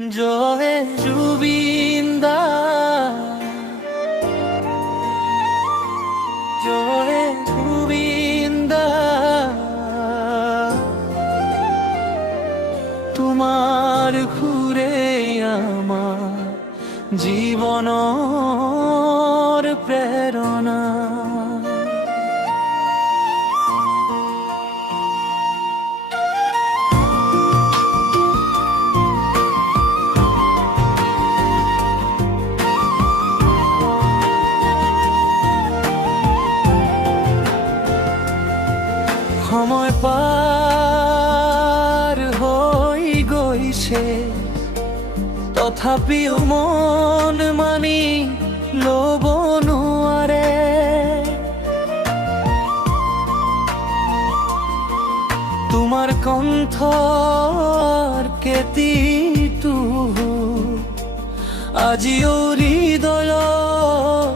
জয় জুবিন্দা, জয় জুবিন্দা, তোমার ঘুরে আমার জীবনের প্রেরণা। সময় পাৰ হৈ গৈছে, তথাপিও মন মানি ল'ব নোৱাৰে। তোমাৰ কণ্ঠৰ কেতিটো আজিও হৃদয়ত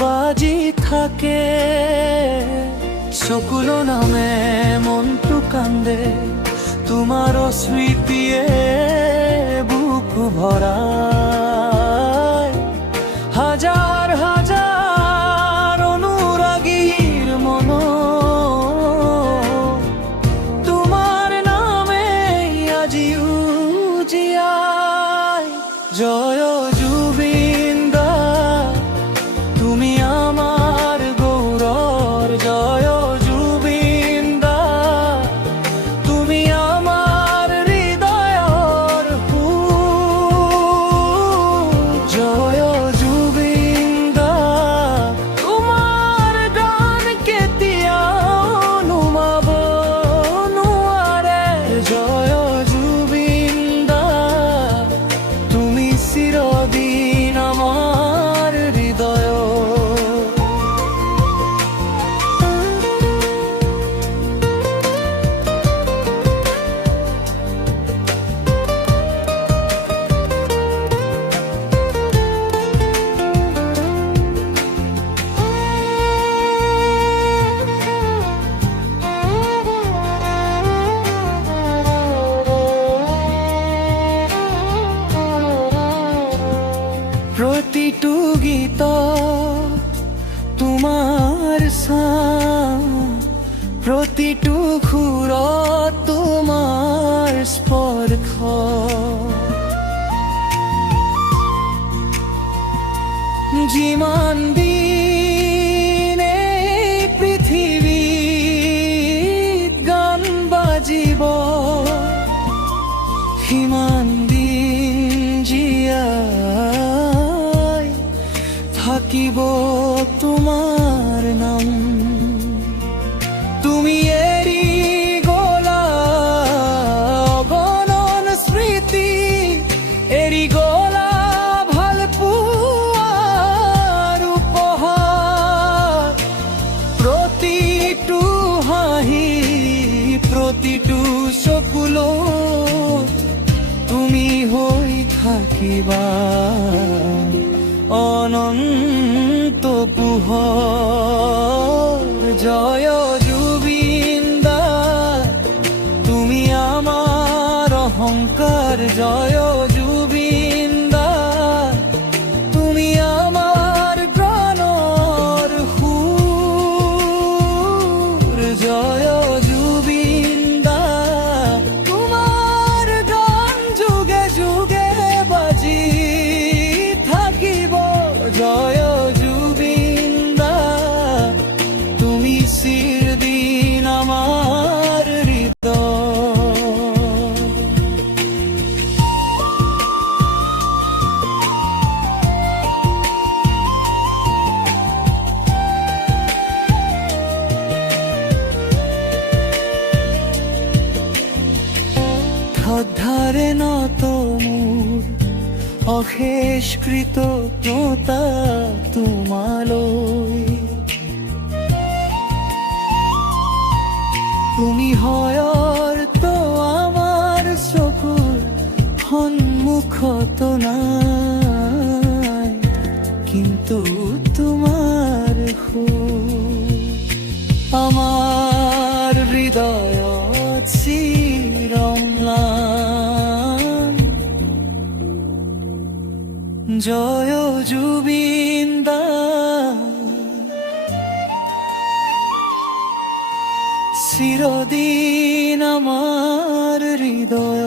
বাজি থাকে। চকুলো নামে মনটো কান্দে, তোমাৰ স্মৃতিয়ে বুক ভৰাই। হাজাৰ হাজাৰ অনুৰাগীৰ মন তোমাৰ নামে আজিও জীয়াই। জয় জুবিন্দা, তুমি আমার গৌরব। জয় জুবিন্দা, তুমি আমার হৃদয়ৰ সুৰ। জয় জুবিন্দা, তোমাৰ গান কেতিয়াও নুমাব নোৱাৰে। জয় জুবিন্দা, তুমি চিৰদিন আমাৰ হৃদয়। প্ৰতিটো গীতত তোমাৰ চাম, প্ৰতিটো সুৰত তোমাৰ স্পৰ্শ। যিমান দিন এই পৃথিৱীত গান বাজিব, সিমান দিন জীয়াই থাকিব তোমাৰ নাম। তুমি এৰি গলা অগণন স্মৃতি, এৰি গলা ভাল পোৱাৰ উপহাৰ। প্ৰতিটো হাঁহি, প্ৰতিটো চকুলত তুমি হৈ থাকিবা অনন্ত পোহৰ। জয় জুবিন্দা, তুমি আমার অহংকার। জয় জুবিন্দা, তুমি আমার প্রাণৰ সুৰ। জয় জুবিন্দা, তোমাৰ গান যুগে যুগে বাজি থাকিব। জয় জুবিন্দা, তুমি চিৰদিন আমাৰ হৃদয়। শ্ৰদ্ধাৰে নত মোৰ অশেষ কৃতজ্ঞতা তোমালৈ। তুমি হয়তো আমার চকুৰ সন্মুখত নাই, কিন্তু তোমাৰ সুৰ আমার হৃদয়ত চিৰম্লান। জয় জুবিন দা, চিরদিন আমার হৃদয়।